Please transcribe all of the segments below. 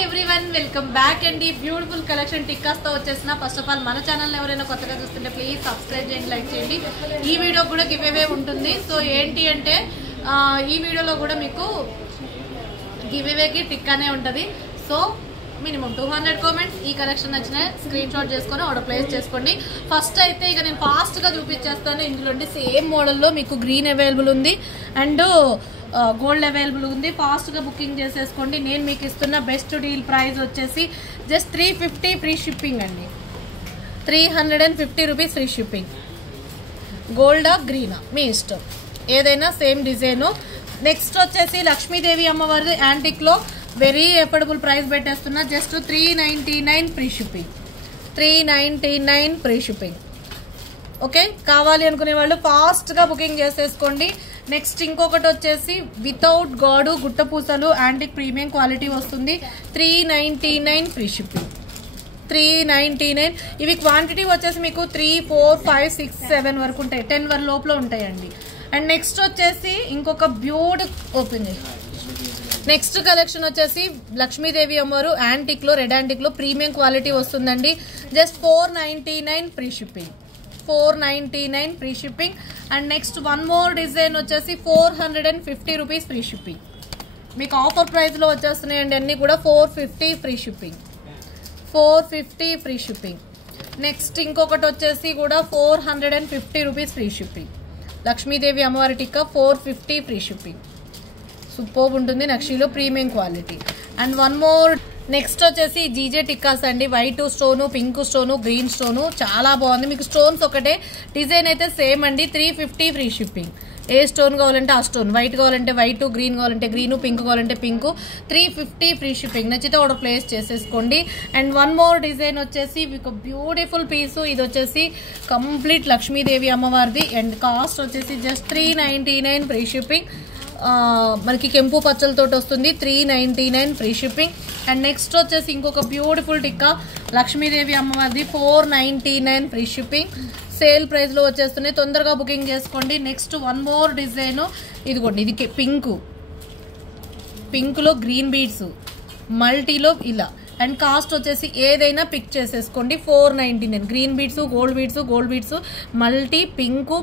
Hi everyone, welcome back అండి. Beautiful collection tikkas తో వచ్చేసిన. ఫస్ట్ ఆఫ్ ఆల్ మన ఛానల్ ఎవరైనా కొత్తగా చూస్తుంటే ప్లీజ్ సబ్స్క్రైబ్ చేయండి, లైక్ చేయండి. ఈ వీడియో కూడా గివ్ అవే ఉంటుంది. సో ఏంటి అంటే ఈ వీడియోలో కూడా మీకు గివ్ అవేకి టిక్కానే ఉంటుంది. So minimum 200 comments. ఈ కలెక్షన్ నచ్చిన స్క్రీన్ షాట్ చేసుకొని ఆర్డర్ ప్లేస్ చేసుకోండి. ఫస్ట్ అయితే ఇక నేను ఫాస్ట్గా చూపించేస్తాను. ఇందులో సేమ్ మోడల్లో మీకు గ్రీన్ అవైలబుల్ ఉంది అండ్ గోల్డ్ అవైలబుల్ ఉంది. ఫాస్ట్గా బుకింగ్ చేసేసుకోండి. నేను మీకు ఇస్తున్న బెస్ట్ డీల్ ప్రైస్ వచ్చేసి జస్ట్ 350 ఫ్రీ షిప్పింగ్ అండి. 350 రూపీస్ ఫ్రీ షిప్పింగ్. గోల్డా గ్రీనా మీ ఇష్టం, ఏదైనా సేమ్ డిజైను. నెక్స్ట్ వచ్చేసి లక్ష్మీదేవి అమ్మవారి యాంటిక్లో very affordable price పెట్టేస్తున్నా. Just 399 free shipping. 399 free shipping. Okay, కావాలి అనుకునే వాళ్ళు ఫాస్ట్గా బుకింగ్ చేసేసుకోండి. నెక్స్ట్ ఇంకొకటి వచ్చేసి వితౌట్ గాడు గుట్టపూసలు యాంటిక్ ప్రీమియం క్వాలిటీ వస్తుంది. 399 ఫ్రీ షిప్పింగ్. 399. ఇవి క్వాంటిటీ వచ్చేసి మీకు 3, 4, 5, 6, 7 వరకు ఉంటాయి. 10 వరకు లోపల ఉంటాయండి. అండ్ నెక్స్ట్ వచ్చేసి ఇంకొక ఓపెన్ నెక్స్ట్ కలెక్షన్ వచ్చేసి లక్ష్మీదేవి అమ్మవారు యాంటిక్లో రెడ్ యాంటిక్లో ప్రీమియం క్వాలిటీ వస్తుందండి. Just 499 free shipping. 499 free shipping. And next one more design వచ్చేసి 450 రూపీస్ ఫ్రీ షిప్పింగ్. మీకు ఆఫర్ ప్రైస్లో వచ్చేస్తున్నాయండి అన్నీ కూడా. 450 free shipping. 450 free shipping. Next ఇంకొకటి వచ్చేసి కూడా 450 రూపీస్ ఫ్రీ షిప్పింగ్. లక్ష్మీదేవి అమ్మవారి టిక్కా 450 ఫ్రీ షిప్పింగ్. సూపర్ ఉంటుంది, నక్షీలో premium quality. And one more next వచ్చేసి జీజే టిక్కాస్ అండి. White stone, pink stone, green stone చాలా బాగుంది. మీకు స్టోన్స్ ఒకటే, డిజైన్ అయితే సేమ్ అండి. 350 ఫ్రీ షిప్పింగ్. ఏ స్టోన్ కావాలంటే ఆ స్టోన్, వైట్ కావాలంటే వైట్, గ్రీన్ కావాలంటే గ్రీను, పింక్ కావాలంటే పింక్. 350 free shipping. నచ్చితే ఆర్డర్ ప్లేస్ చేసేసుకోండి. అండ్ వన్ మోర్ డిజైన్ వచ్చేసి మీకు బ్యూటిఫుల్ పీసు. ఇది వచ్చేసి కంప్లీట్ లక్ష్మీదేవి అమ్మవారిది అండ్ కాస్ట్ వచ్చేసి జస్ట్ 399 ఫ్రీ షిప్పింగ్. మనకి కెంపు పచ్చలతో వస్తుంది. 399 ఫ్రీ షిప్పింగ్. అండ్ నెక్స్ట్ వచ్చేసి ఇంకొక బ్యూటిఫుల్ టిక్కా లక్ష్మీదేవి అమ్మవారిది 499 ఫ్రీ షిప్పింగ్. సేల్ ప్రైస్లో వచ్చేస్తున్నాయి, తొందరగా బుకింగ్ చేసుకోండి. నెక్స్ట్ వన్ మోర్ డిజైన్ ఇదిగోండి. ఇది పింక్లో గ్రీన్ బీడ్స్, మల్టీలో ఇలా. అండ్ కాస్ట్ వచ్చేసి ఏదైనా పిక్ చేసేసుకోండి. 499 green beads, gold beads, multi, pink,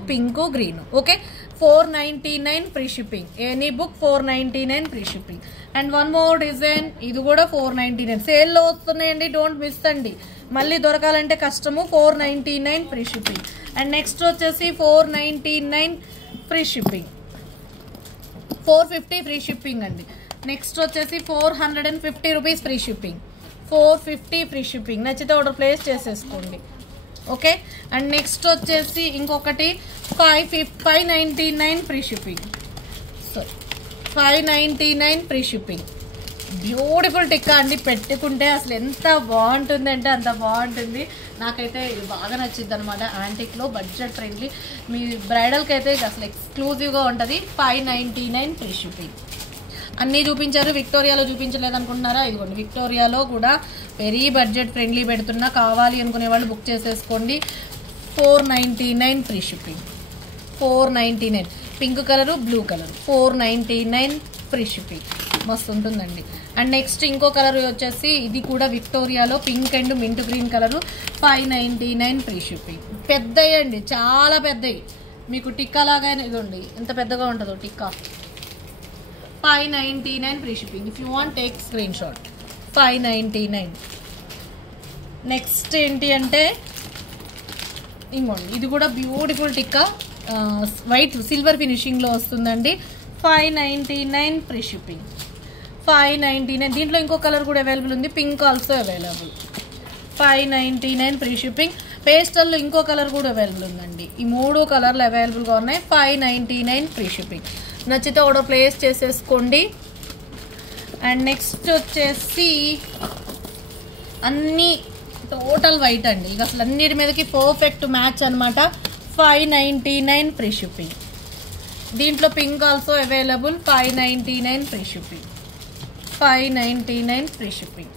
green. Okay, 499 free shipping. Any book 499 free shipping. And one more design, ఇది కూడా 499. సేల్లో వస్తున్నాయండి, డోంట్ మిస్ అండి. మళ్ళీ దొరకాలంటే కష్టము. 499 ఫ్రీ షిప్పింగ్. అండ్ నెక్స్ట్ వచ్చేసి 499 ఫ్రీ షిప్పింగ్. 450 ఫ్రీ షిప్పింగ్ అండి. నెక్స్ట్ వచ్చేసి 450 rupees free shipping. 450 free shipping. నచ్చితే ఆర్డర్ ప్లేస్ చేసేసుకోండి. ఓకే, అండ్ నెక్స్ట్ వచ్చేసి ఇంకొకటి 599 free shipping. 599 free shipping. Beautiful tikka అండి. పెట్టుకుంటే అసలు ఎంత బాగుంటుంది అంటే అంత బాగుంటుంది. నాకైతే ఇది బాగా నచ్చింది అనమాట. యాంటిక్లో బడ్జెట్ ఫ్రెండ్లీ, మీ బ్రైడల్కి అయితే అసలు ఎక్స్క్లూజివ్గా ఉంటుంది. 599 ఫ్రీ షిప్పింగ్. అన్నీ చూపించారు, విక్టోరియాలో చూపించలేదు అనుకుంటున్నారా? ఇదిగోండి, విక్టోరియాలో కూడా వెరీ బడ్జెట్ ఫ్రెండ్లీ పెడుతున్నా. కావాలి అనుకునే వాళ్ళు బుక్ చేసేసుకోండి. 499 free shipping. 499 pink colour, blue colour. 499 free shipping. మస్తు ఉంటుందండి. అండ్ నెక్స్ట్ ఇంకో కలర్ వచ్చేసి ఇది కూడా విక్టోరియాలో pink and mint green colour. 599 free shipping. పెద్దవి అండి, చాలా పెద్దవి. మీకు టిక్కా లాగానే ఇదండి ఎంత పెద్దగా ఉంటుందో tikka. 599 free shipping. If you want take screen shot. 599. Next ఏంటి అంటే ఇంకోండి, ఇది కూడా బ్యూటిఫుల్ టిక్కా వైట్ సిల్వర్ ఫినిషింగ్లో వస్తుందండి. 599 ఫ్రీ షిప్పింగ్. 599. దీంట్లో ఇంకో కలర్ కూడా అవైలబుల్ ఉంది, pink also available. 599 free shipping. పేస్టల్లో ఇంకో కలర్ కూడా అవైలబుల్ ఉందండి. ఈ 3 కలర్లు అవైలబుల్గా ఉన్నాయి. 599 ఫ్రీ షిప్పింగ్. నచ్చితే ఆర్డర్ ప్లేస్ చేసేసుకోండి. అండ్ నెక్స్ట్ వచ్చేసి అన్నీ టోటల్ వైట్ అండి. ఇక అసలు అన్నిటి మీదకి పర్ఫెక్ట్ మ్యాచ్ అనమాట. 599 ఫ్రీ షిప్పింగ్. దీంట్లో pink also available. 599 free shipping. 599 free shipping.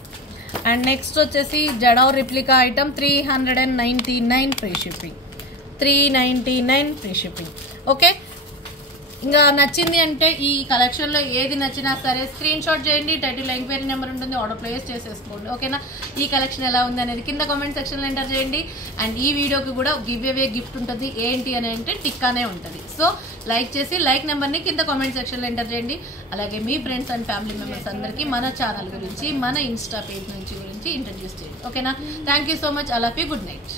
And next వచ్చేసి jadau replica item 399 free shipping. 399 free shipping. Okay, ఇంకా నచ్చింది అంటే ఈ కలెక్షన్లో ఏది నచ్చినా సరే స్క్రీన్ షాట్ చేయండి, టైటిల్ ఎంక్వైరీ నెంబర్ ఉంటుంది, ఆర్డర్ ప్లేస్ చేసేసుకోండి. ఓకేనా? ఈ కలెక్షన్ ఎలా ఉంది అనేది కింద కామెంట్ సెక్షన్లో ఎంటర్ చేయండి. అండ్ ఈ వీడియోకి కూడా గివ్ అవే గిఫ్ట్ ఉంటుంది. ఏంటి అని అంటే టిక్కానే ఉంటుంది. సో లైక్ చేసి లైక్ నెంబర్ని కింద కామెంట్ సెక్షన్లో ఎంటర్ చేయండి. అలాగే మీ ఫ్రెండ్స్ అండ్ ఫ్యామిలీ మెంబర్స్ అందరికీ మన ఛానల్ గురించి, మన ఇన్స్టా పేజ్ గురించి ఇంట్రడ్యూస్ చేయండి. ఓకేనా? Thank you so much. I love you. Good night.